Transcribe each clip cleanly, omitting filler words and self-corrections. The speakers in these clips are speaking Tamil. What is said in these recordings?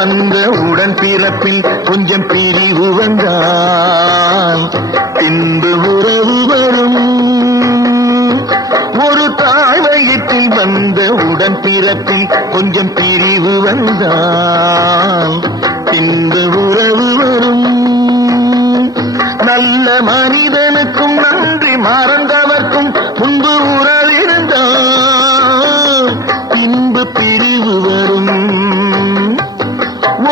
வந்த உடன் பிறப்பில் கொஞ்சம் பிரிவு வந்தால் பின்பு உறவு வரும். ஒரு தாய் வயிற்றில் வந்த உடன் பிறப்பில் கொஞ்சம் பிரிவு வந்தால் பின்பு உறவு வரும். நல்ல மனிதனுக்கும் நன்றி மறந்தவர்க்கும் முன்பு உறவு இருந்தால் பின்பு பிரிவு வரும்.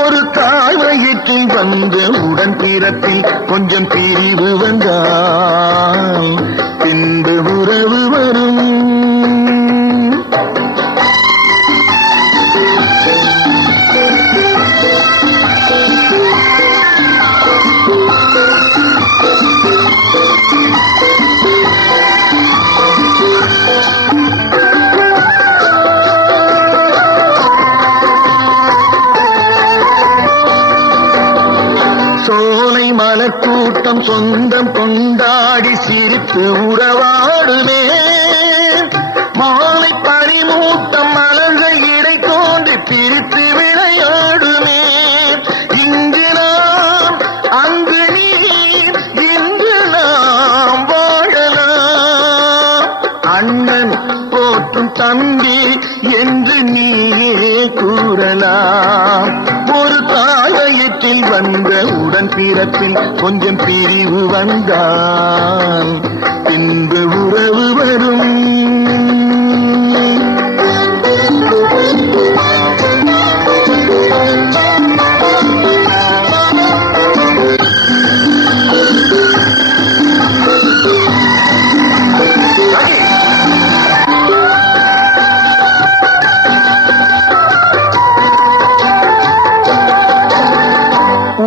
ஒரு தாய் வயிற்றில் வந்த உடன் பிறப்பில் கொஞ்சம் பிரிவு வந்தால் பின்பு உறவு வரும். சோலை மலர் கூட்டம் சொந்தம் கொண்டாடி சிரித்து உறவாடுமே. மாலை பனிமூட்டம் மலர்கள் இடை தோன்றி பிரித்து விளையாடுமே. இங்கு நாம் அங்கு நீ இன்று நாம் வாழலாம். அண்ணன் போற்றும் தம்பி என்று நீயே கூறலாம். ஒரு தாயத்தில் வந்த உடன் பிறப்பில் கொஞ்சம் பிரிவு வந்தால் பின்பு உறவு வரும்.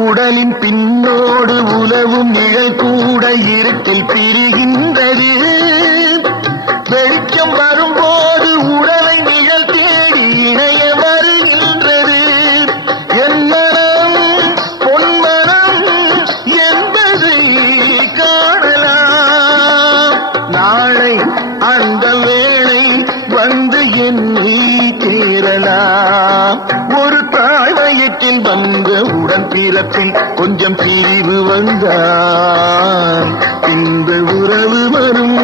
உடலின் பின்னோடு உலவும் நிழல் கூட இருட்டில் பிரிகின்றது. வெளிச்சம் வரும்போது உடலை நிழல் தேடி இணைய வருகின்றது. என் மனம் பொன்மனம் என்பதை காணலாம். நாளை அந்த வேளை வந்து என்னை தேரலாம். ஒரு தாய் வயிற்றில் வந்த உடன் பிறப்பில் கொஞ்சம் பிரிவு வந்தால் இந்த உறவு வரும்.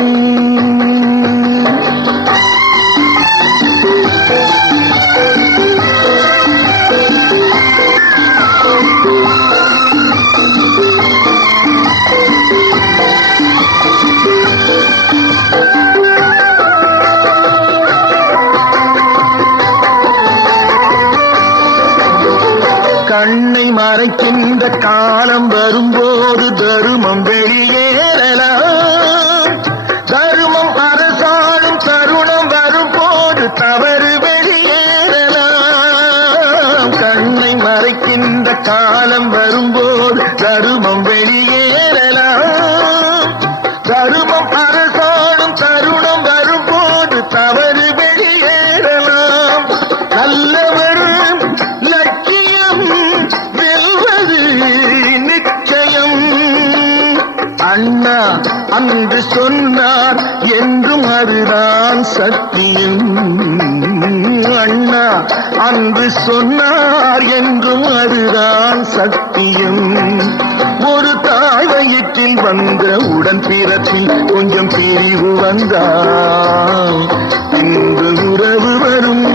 கண்ணை மறைக்கின்ற காலம் வரும்போது தருமம் வெளியேறலாம். தருமம் அரசாடும் தருணம் வரும்போது தவறு வெளியேறலாம். கண்ணை மறைக்கின்ற காலம் வரும்போது தருமம் வெளியேறலாம். தருமம் அரசாடும் தருணம் வரும்போது தவறு வெளியேறலாம். நல்லவர் லட்சியம் வெல்வது நிச்சயம். அண்ணா அன்று சொன்னார் என்றும் அதுதான் சத்தியம். அண்ணா அன்று சொன்னார் என்றும் அதுதான் சத்தியம். ஒரு தாய் வயிற்றில் வந்த உடன் பிறப்பில் கொஞ்சம் பிரிவு வந்தால் இந்த உறவு வரும்.